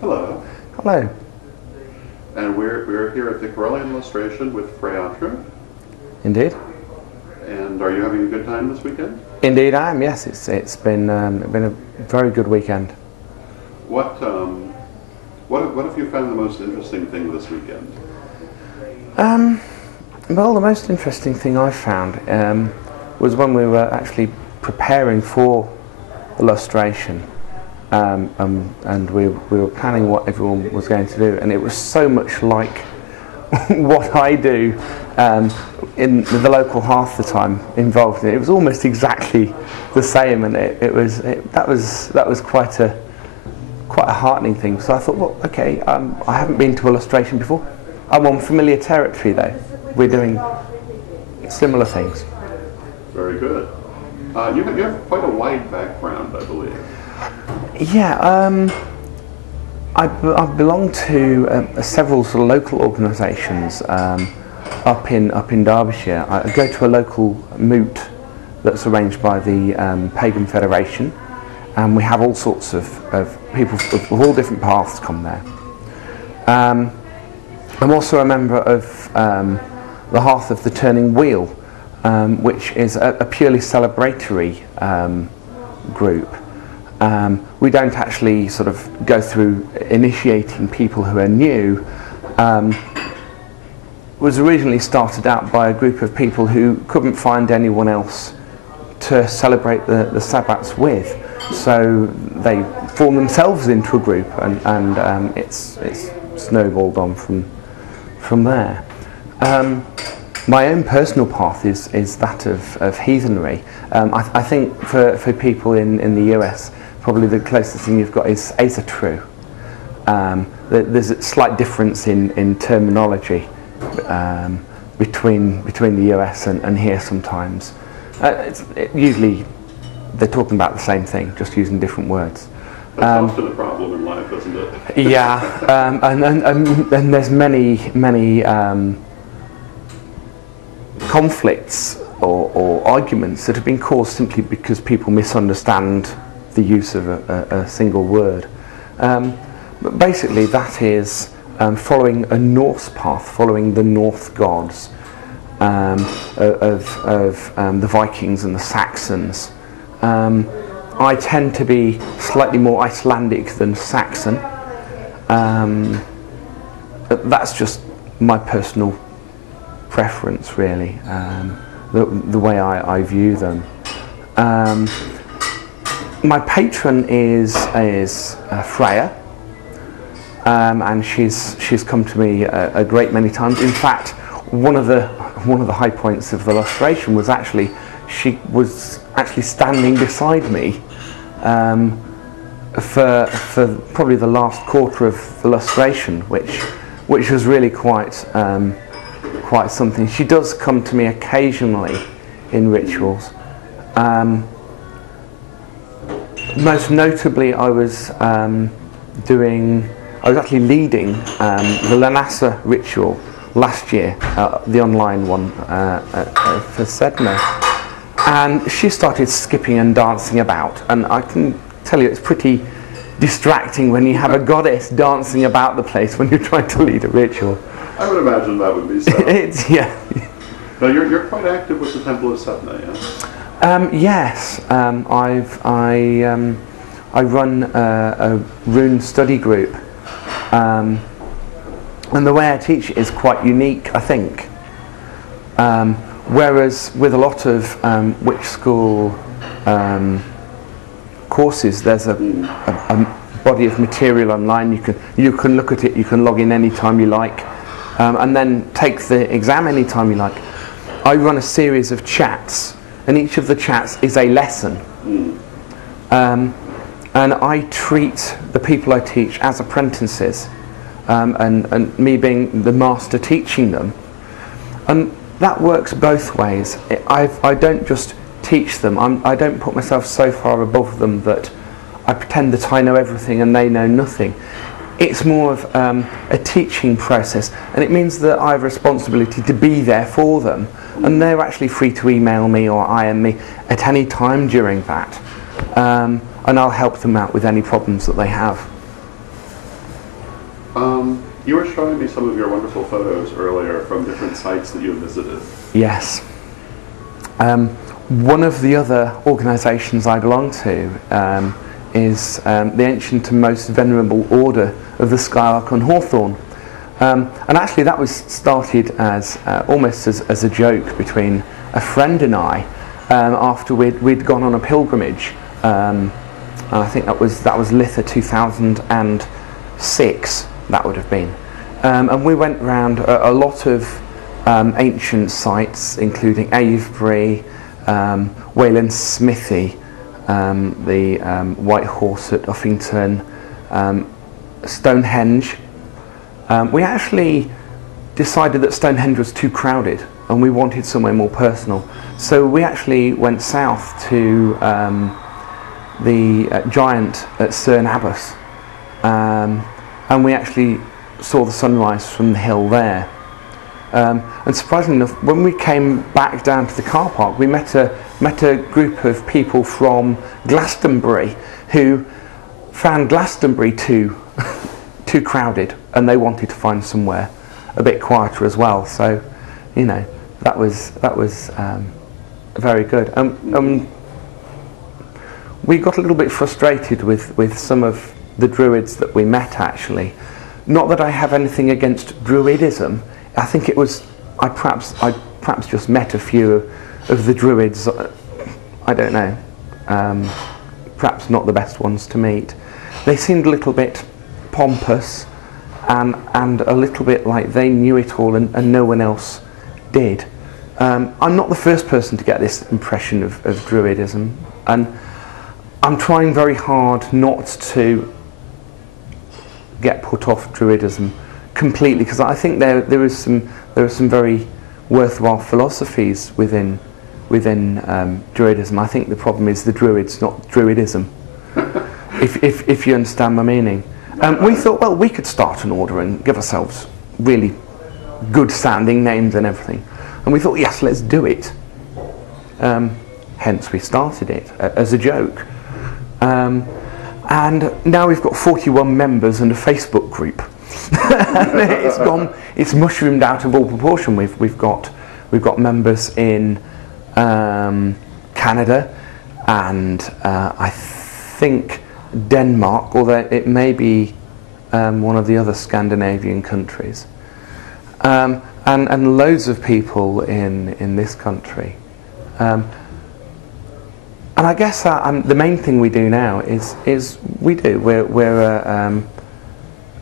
Hello. Hello. And we're here at the Correllian Lustration with Freyatru. Indeed. And are you having a good time this weekend? Indeed I am, yes. It's been a very good weekend. What have you found the most interesting thing this weekend? Well, the most interesting thing I found was when we were actually preparing for the lustration, and we were planning what everyone was going to do, and it was so much like what I do in the local half the time involved in it. It was almost exactly the same, and that was quite a heartening thing. So I thought, well, okay, I haven't been to a lustration before. I'm on familiar territory though. We're doing similar things. Very good. You have quite a wide background, I believe. Yeah, I belong to several sort of local organisations up in Derbyshire. I go to a local moot that's arranged by the Pagan Federation, and we have all sorts of people of all different paths come there. I'm also a member of the Hearth of the Turning Wheel, which is a purely celebratory group. We don't actually sort of go through initiating people who are new. Was originally started out by a group of people who couldn't find anyone else to celebrate the Sabbats with, so they formed themselves into a group, and it's snowballed on from there. My own personal path is that of heathenry. I think for people in the US, probably the closest thing you've got is Asatru. There's a slight difference in terminology between the US and here sometimes. Usually they're talking about the same thing, just using different words. That's often a problem in life, isn't it? Yeah, and there's many conflicts or arguments that have been caused simply because people misunderstand the use of a single word. But basically that is following a Norse path, following the North gods of the Vikings and the Saxons. I tend to be slightly more Icelandic than Saxon. That's just my personal preference, really, the way I view them. My patron is Freya, and she's come to me a great many times. In fact, one of the high points of the lustration was she was actually standing beside me for probably the last quarter of the lustration, which was really quite something. She does come to me occasionally in rituals. Most notably, I was actually leading the Lanasa ritual last year, the online one for Sedna, and she started skipping and dancing about, and I can tell you it's pretty distracting when you have a goddess dancing about the place when you're trying to lead a ritual. I would imagine that would be so. Yeah. Now you're quite active with the Temple of Sedna, yeah? Yes, I run a rune study group, and the way I teach it is quite unique, I think. Whereas with a lot of witch school courses, there's a body of material online. You can look at it, you can log in any time you like, and then take the exam any time you like. I run a series of chats, and each of the chats is a lesson. And I treat the people I teach as apprentices, and me being the master teaching them. And that works both ways. I don't just teach them. I don't put myself so far above them that I pretend that I know everything and they know nothing. It's more of a teaching process, and it means that I have a responsibility to be there for them, and they're actually free to email me or IM me at any time during that, and I'll help them out with any problems that they have. You were showing me some of your wonderful photos earlier from different sites that you have visited. Yes. One of the other organisations I belong to is the ancient and most venerable order of the Skylark and Hawthorn. And actually that was started as almost as a joke between a friend and I after we'd gone on a pilgrimage. And I think that was Litha 2006, that would have been. And we went round a lot of ancient sites, including Avebury, Wayland Smithy, the White Horse at Uffington, Stonehenge. We actually decided that Stonehenge was too crowded and we wanted somewhere more personal. So we actually went south to the giant at Cerne Abbas, and we actually saw the sunrise from the hill there. And surprisingly enough, when we came back down to the car park, we met a group of people from Glastonbury who found Glastonbury too crowded, and they wanted to find somewhere a bit quieter as well. So, you know, that was very good. We got a little bit frustrated with some of the Druids that we met, actually. Not that I have anything against Druidism. I think it was I perhaps just met a few of the Druids. I don't know. Perhaps not the best ones to meet. They seemed a little bit pompous and a little bit like they knew it all and no one else did. I'm not the first person to get this impression of Druidism, and I'm trying very hard not to get put off Druidism completely, because I think there are some very worthwhile philosophies within Druidism. I think the problem is the Druids, not Druidism. if you understand my meaning. We thought, well, we could start an order and give ourselves really good sounding names and everything. And we thought, yes, let's do it. Hence we started it as a joke. And now we've got 41 members and a Facebook group. It's mushroomed out of all proportion. We've got members in Canada and I think Denmark, although it may be one of the other Scandinavian countries, and loads of people in this country. And I guess the main thing we do now is we're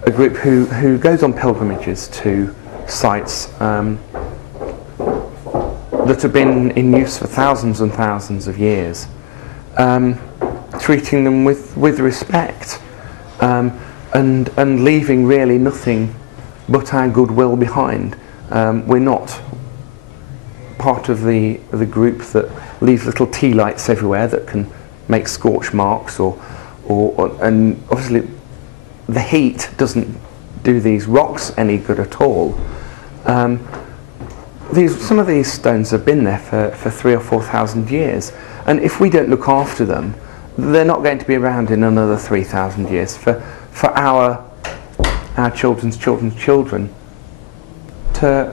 a group who goes on pilgrimages to sites that have been in use for thousands and thousands of years, treating them with respect, and leaving really nothing but our goodwill behind. We're not part of the group that leaves little tea lights everywhere that can make scorch marks, and obviously the heat doesn't do these rocks any good at all. Some of these stones have been there for 3,000 or 4,000 years, and if we don't look after them, they're not going to be around in another 3,000 years for our children's children's children to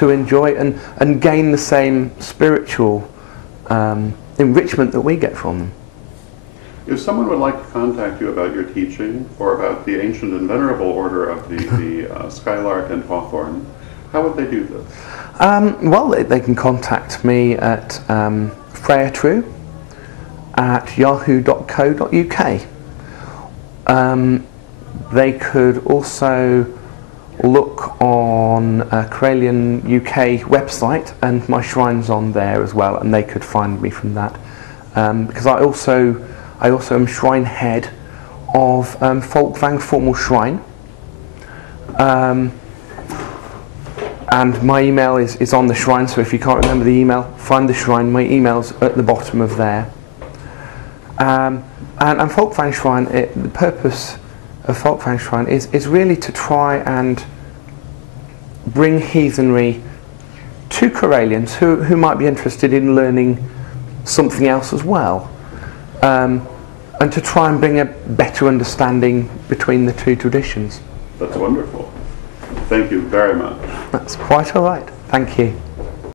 enjoy and gain the same spiritual enrichment that we get from them. If someone would like to contact you about your teaching or about the ancient and venerable order of the Skylark and Hawthorn, how would they do this? Well, they can contact me at Freyatru at yahoo.co.uk. They could also look on Correllian UK website, and my shrine's on there as well, and they could find me from that. Because I also am shrine head of Folkvang Formal Shrine. And my email is on the shrine, so if you can't remember the email, find the shrine. My email's at the bottom of there. And Folkvang Shrine, the purpose of Folkvang Shrine is really to try and bring heathenry to Correllians who might be interested in learning something else as well, and to try and bring a better understanding between the two traditions. That's wonderful. Thank you very much. That's quite all right. Thank you.